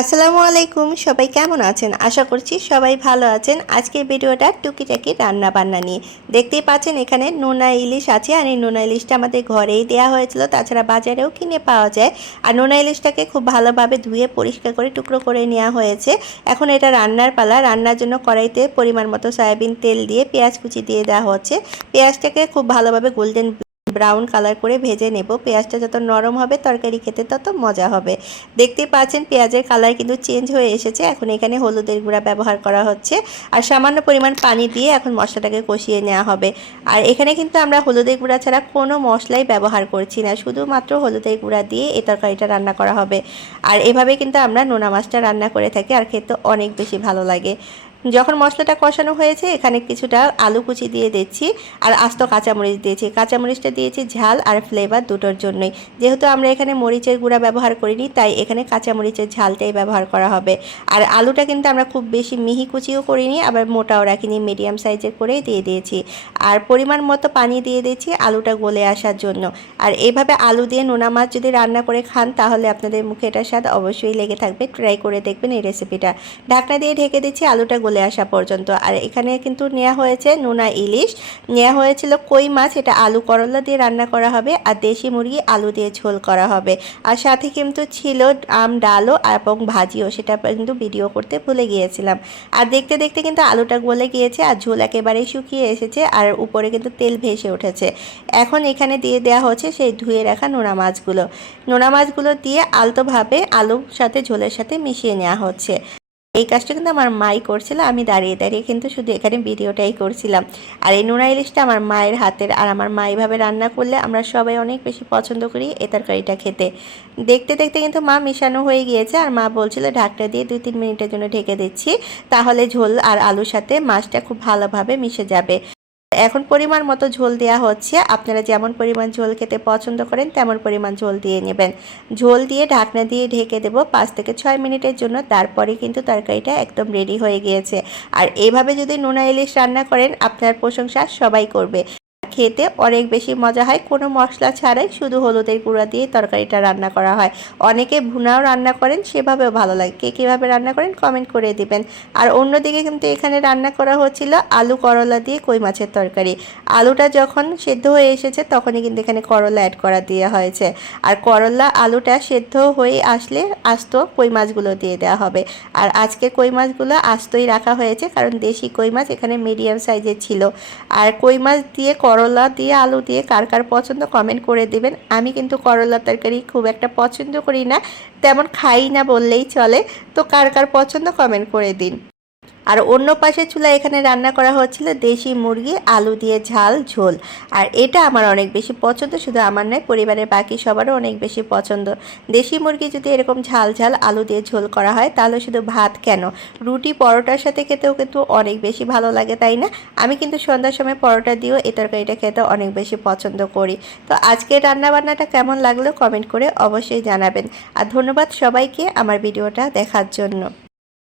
আসসালামু আলাইকুম, সবাই কেমন আছেন? আশা করছি সবাই ভালো আছেন। আজকের ভিডিওটা টুকিটাকি রান্না বান্না নিয়ে। দেখতেই পাচ্ছেন এখানে নোনা ইলিশ আছে, আর এই নোনা ইলিশটা আমাদের ঘরেই দেওয়া হয়েছিল, তাছাড়া বাজারেও কিনে পাওয়া যায়। আর নোনা ইলিশটাকে খুব ভালোভাবে ধুয়ে পরিষ্কার করে টুকরো করে নেওয়া হয়েছে। এখন এটা রান্নার পালা। রান্নার জন্য কড়াইতে পরিমাণ মতো সয়াবিন তেল দিয়ে পেঁয়াজ কুচি দিয়ে দেওয়া হচ্ছে। পেঁয়াজটাকে খুব ভালোভাবে গোল্ডেন ব্রাউন কালার করে ভেজে নেব। পেঁয়াজটা যত নরম হবে তরকারি খেতে তত মজা হবে। দেখতে পাচ্ছেন পেঁয়াজের কালার কিন্তু চেঞ্জ হয়ে এসেছে। এখন এখানে হলুদের গুঁড়া ব্যবহার করা হচ্ছে, আর সামান্য পরিমাণ পানি দিয়ে এখন মশলাটাকে কষিয়ে নেওয়া হবে। আর এখানে কিন্তু আমরা হলুদের গুঁড়া ছাড়া কোনো মশলাই ব্যবহার করছি না, শুধুমাত্র হলুদের গুঁড়া দিয়ে এই তরকারিটা রান্না করা হবে। আর এভাবে কিন্তু আমরা নোনা মাছটা রান্না করে থাকি, আর খেতে অনেক বেশি ভালো লাগে। যখন মশলাটা কষানো হয়েছে এখানে কিছুটা আলু কুচি দিয়ে দিচ্ছি, আর আস্ত কাঁচামরিচ দিয়েছি। কাঁচামরিচটা দিয়েছি ঝাল আর ফ্লেভার দুটোর জন্যই। যেহেতু আমরা এখানে মরিচের গুঁড়া ব্যবহার করিনি, তাই এখানে কাঁচামরিচের ঝালটাই ব্যবহার করা হবে। আর আলুটা কিন্তু আমরা খুব বেশি মিহি কুচিও করিনি, আবার মোটাও রাখিনি, মিডিয়াম সাইজের করেই দিয়ে দিয়েছি। আর পরিমাণ মতো পানি দিয়ে দিয়েছি আলুটা গলে আসার জন্য। আর এইভাবে আলু দিয়ে নোনা মাছ যদি রান্না করে খান তাহলে আপনাদের মুখে এটার স্বাদ অবশ্যই লেগে থাকবে। ট্রাই করে দেখবেন এই রেসিপিটা। ঢাকনা দিয়ে ঢেকে দিচ্ছি আলুটা গলে আসা পর্যন্ত। আর এখানে কিন্তু নেওয়া হয়েছে নোনা ইলিশ, নেওয়া হয়েছিল কই মাছ, এটা আলু করলা দিয়ে রান্না করা হবে, আর দেশি মুরগি আলু দিয়ে ঝোল করা হবে। আর সাথে কিন্তু ছিল ডালও এবং ভাজিও, সেটা কিন্তু ভিডিও করতে ভুলে গিয়েছিলাম। আর দেখতে দেখতে কিন্তু আলুটা গলে গিয়েছে, আর ঝোল একেবারেই শুকিয়ে এসেছে, আর উপরে কিন্তু তেল ভেসে উঠেছে। এখন এখানে দিয়ে দেওয়া হচ্ছে সেই ধুয়ে রাখা নোনা মাছগুলো। নোনা মাছগুলো দিয়ে আলতোভাবে আলুর সাথে ঝোলের সাথে মিশিয়ে নেওয়া হচ্ছে। এই কাজটা কিন্তু আমার মাই করছিল, আমি দাঁড়িয়ে দাঁড়িয়ে কিন্তু শুধু এখানে ভিডিওটাই করছিলাম। আর এই নোনা ইলিশটা আমার মায়ের হাতের, আর আমার মা এইভাবে রান্না করলে আমরা সবাই অনেক বেশি পছন্দ করি এই তরকারিটা খেতে। দেখতে দেখতে কিন্তু মা মিশানো হয়ে গিয়েছে, আর মা বলছিল ঢাকনা দিয়ে 2-3 মিনিটের জন্য ঢেকে দিচ্ছি, তাহলে ঝোল আর আলুর সাথে মাছটা খুব ভালোভাবে মিশে যাবে। এখন পরিমাণ মতো ঝোল দেওয়া হচ্ছে। আপনারা যেমন পরিমাণ ঝোল খেতে পছন্দ করেন তেমন পরিমাণ ঝোল দিয়ে নেবেন। ঝোল দিয়ে ঢাকনা দিয়ে ঢেকে দেব 5 থেকে 6 মিনিটের জন্য। তারপরে কিন্তু তরকারিটা একদম রেডি হয়ে গিয়েছে। আর এইভাবে যদি নোনা ইলিশ রান্না করেন আপনার প্রশংসা সবাই করবে। খেতে অনেক বেশি মজা হয়, কোনো মশলা ছাড়াই শুধু হলুদের গুঁড়া দিয়ে তরকারিটা রান্না করা হয়। অনেকে ভুনাও রান্না করেন, সেভাবেও ভালো লাগে। কে কীভাবে রান্না করেন কমেন্ট করে দিবেন। আর অন্যদিকে কিন্তু এখানে রান্না করা হচ্ছিল আলু করলা দিয়ে কই মাছের তরকারি। আলুটা যখন সেদ্ধ হয়ে এসেছে তখনই কিন্তু এখানে করলা অ্যাড করা দেওয়া হয়েছে। আর করলা আলুটা সেদ্ধ হয়ে আসলে আস্ত কই মাছগুলো দিয়ে দেওয়া হবে। আর আজকে কই মাছগুলো আস্তই রাখা হয়েছে, কারণ দেশি কই মাছ এখানে মিডিয়াম সাইজের ছিল। আর কই মাছ দিয়ে করলা দিয়ে আলু দিয়ে কার কার পছন্দ কমেন্ট করে দিবেন। আমি কিন্তু করলার তরকারি খুব একটা পছন্দ করি না, তেমন খাই না বললেই চলে। তো কার কার পছন্দ কমেন্ট করে দিন। আর অন্য পাশে চুলা এখানে রান্না করা হচ্ছিল দেশি মুরগি আলু দিয়ে ঝাল ঝোল। আর এটা আমার অনেক বেশি পছন্দ, শুধু আমার নয় পরিবারের বাকি সবারও অনেক বেশি পছন্দ। দেশি মুরগি যদি এরকম ঝাল ঝাল আলু দিয়ে ঝোল করা হয় তাহলে শুধু ভাত কেন, রুটি পরোটার সাথে খেতেও কিন্তু অনেক বেশি ভালো লাগে, তাই না? আমি কিন্তু সন্ধ্যার সময় পরোটা দিয়েও এই তরকারিটা খেতে অনেক বেশি পছন্দ করি। তো আজকের রান্নাবান্নাটা কেমন লাগলো কমেন্ট করে অবশ্যই জানাবেন। আর ধন্যবাদ সবাইকে আমার ভিডিওটা দেখার জন্য।